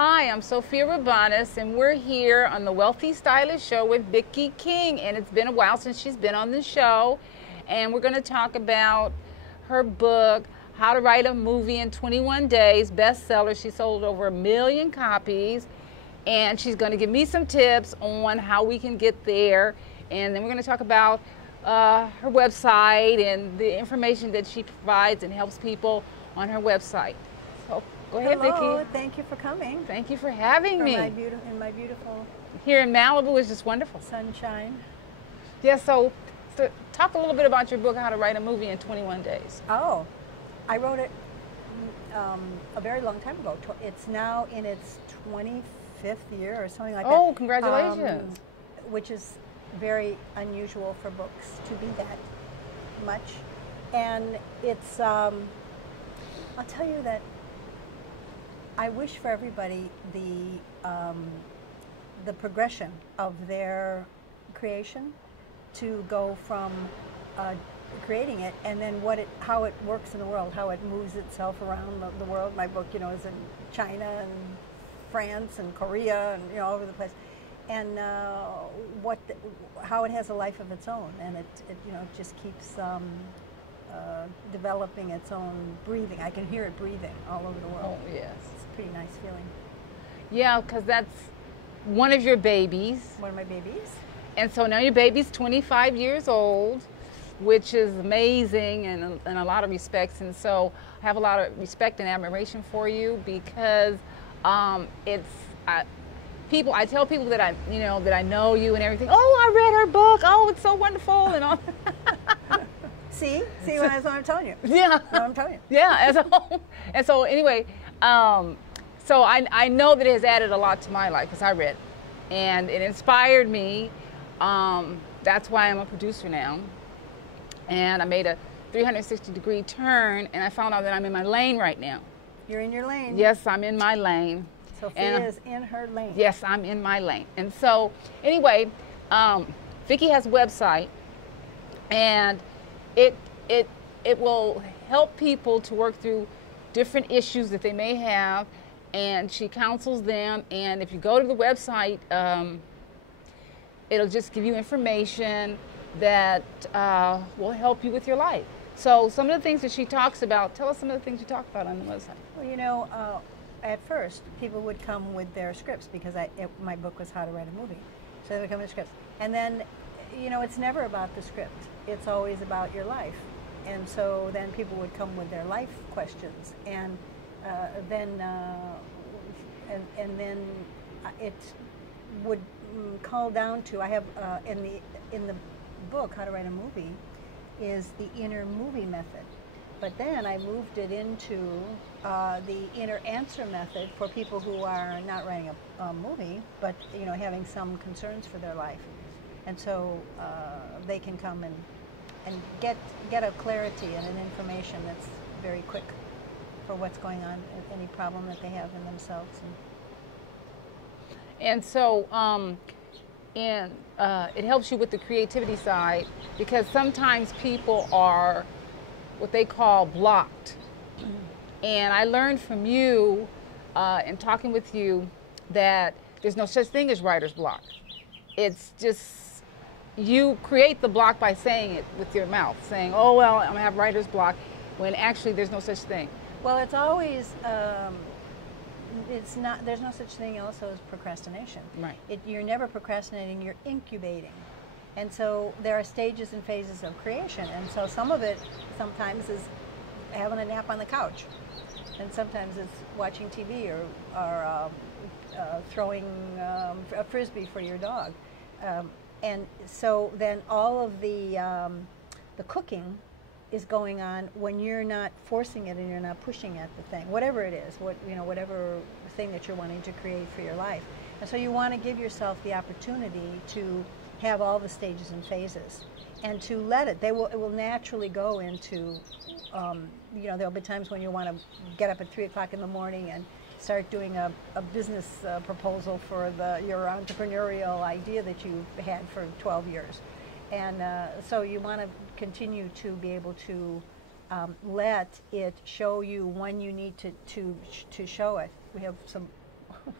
Hi, I'm Sophia Rabanus, and we're here on the Wealthy Stylist Show with Viki King. And it's been a while since she's been on the show. And we're going to talk about her book, How to Write a Movie in 21 Days, bestseller. She sold over 1 million copies. And she's going to give me some tips on how we can get there. And then we're going to talk about her website and the information that she provides and helps people on her website. So go ahead, Hello, Viki. thank you for coming. Thank you for having me. In my beautiful Here in Malibu is just wonderful. sunshine. Yeah, so talk a little bit about your book, How to Write a Movie in 21 Days. Oh, I wrote it a very long time ago. It's now in its 25th year or something like that. Oh, congratulations. Which is very unusual for books to be that much. And it's, I'll tell you that I wish for everybody the progression of their creation to go from creating it and then how it works in the world, how it moves itself around the world. My book, is in China and France and Korea and all over the place, and how it has a life of its own, and it just keeps developing its own breathing. I can hear it breathing all over the world. Oh, yes. It's a pretty nice feeling. Yeah, because that's one of your babies. One of my babies. And so now your baby's 25 years old, which is amazing in a lot of respects. And so I have a lot of respect and admiration for you because I tell people that I know you and everything. Oh, I read her book. Oh, it's so wonderful and all. See, that's what I'm telling you. Yeah, that's what I'm telling you. Yeah, and so anyway, so I know that it has added a lot to my life because I read it, and it inspired me. That's why I'm a producer now, and I made a 360-degree turn, and I found out that I'm in my lane right now. You're in your lane. Yes, I'm in my lane. Sophia is in her lane. Yes, I'm in my lane. And so, anyway, Viki has a website, and it will help people to work through different issues that they may have, and she counsels them. And if you go to the website, it'll just give you information that will help you with your life. So some of the things that she talks about, tell us some of the things you talk about on the website. Well, at first, people would come with their scripts because my book was How to Write a Movie. So they would come with scripts. And then, it's never about the script. It's always about your life. And so then people would come with their life questions. And then it would call down to, I have in the book, How to Write a Movie, is the inner movie method. But then I moved it into the inner answer method for people who are not writing a movie, but having some concerns for their life, and so they can come and get a clarity and an information that's very quick for what's going on, any problem that they have in themselves. And so, it helps you with the creativity side because sometimes people are what they call blocked. And I learned from you in talking with you that there's no such thing as writer's block. It's just you create the block by saying it with your mouth, saying, oh, well, I'm gonna have writer's block, when actually there's no such thing. Well, it's always, there's no such thing also as procrastination. Right. You're never procrastinating, you're incubating. And so there are stages and phases of creation, and so some of it sometimes is having a nap on the couch, and sometimes it's watching TV or throwing a frisbee for your dog, and so then all of the cooking is going on when you're not forcing it and you're not pushing at the thing, whatever it is, whatever thing that you're wanting to create for your life. And so you want to give yourself the opportunity to have all the stages and phases, and to let it. It will naturally go into, there'll be times when you want to get up at 3 o'clock in the morning and start doing a business proposal for your entrepreneurial idea that you had for 12 years. And so you want to continue to be able to let it show you when you need to show it. We have some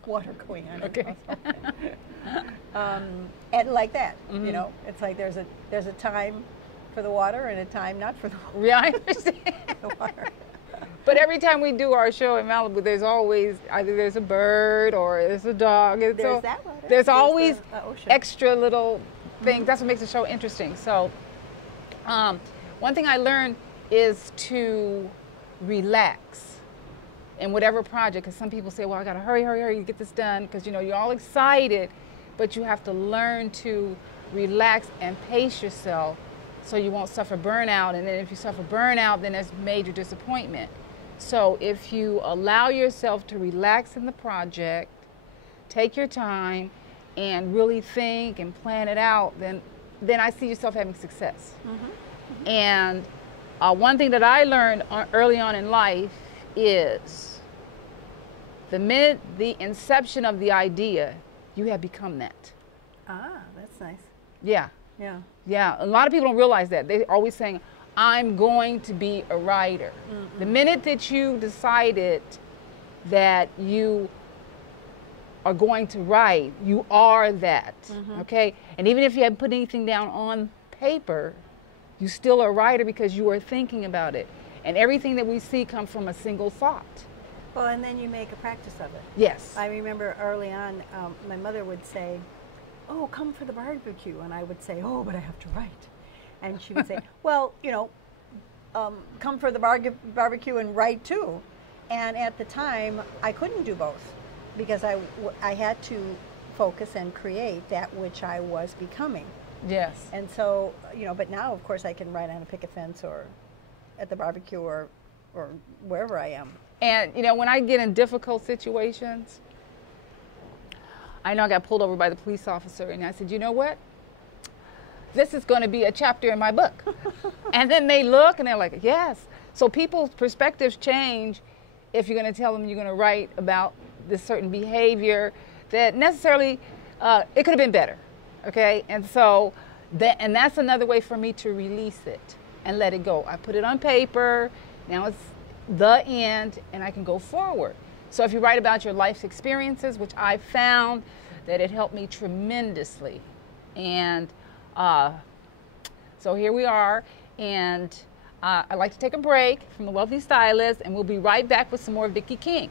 water going on. Okay. And like that, you know, it's like there's a time for the water and a time not for the Yeah, I understand. the water. But every time we do our show in Malibu, there's always either there's a bird or there's a dog. There's that water. There's always the ocean. extra little things. That's what makes the show interesting. So, one thing I learned is to relax in whatever project. Because some people say, "Well, I got to hurry to get this done," because you know you're all excited, but you have to learn to relax and pace yourself so you won't suffer burnout. And then if you suffer burnout, then there's major disappointment. So if you allow yourself to relax in the project, take your time, and really think and plan it out, then I see yourself having success. And one thing that I learned early on in life is the minute the inception of the idea, you have become that. Ah, that's nice. Yeah. Yeah. Yeah, a lot of people don't realize that. They're always saying, I'm going to be a writer. The minute that you decided that you are going to write, you are that, okay? And even if you haven't put anything down on paper, you still are a writer because you are thinking about it. And everything that we see comes from a single thought. Well, and then you make a practice of it. Yes. I remember early on, my mother would say, "Oh, come for the barbecue," and I would say, "Oh, but I have to write." And she would say, "Well, you know, come for the barbecue and write too." And at the time, I couldn't do both because I had to focus and create that which I was becoming. Yes. And so, you know, but now, of course, I can write on a picket fence or at the barbecue or wherever I am. And, you know, when I get in difficult situations, I know I got pulled over by the police officer, and I said, you know what? This is going to be a chapter in my book. And then they look, and they're like, yes. So people's perspectives change if you're going to tell them you're going to write about this certain behavior that necessarily, it could have been better, okay? And so, and that's another way for me to release it and let it go. I put it on paper, now it's the end, and I can go forward. So if you write about your life's experiences, which I found that it helped me tremendously. And so here we are, and I'd like to take a break from The Wealthy Stylist, and we'll be right back with some more Viki King.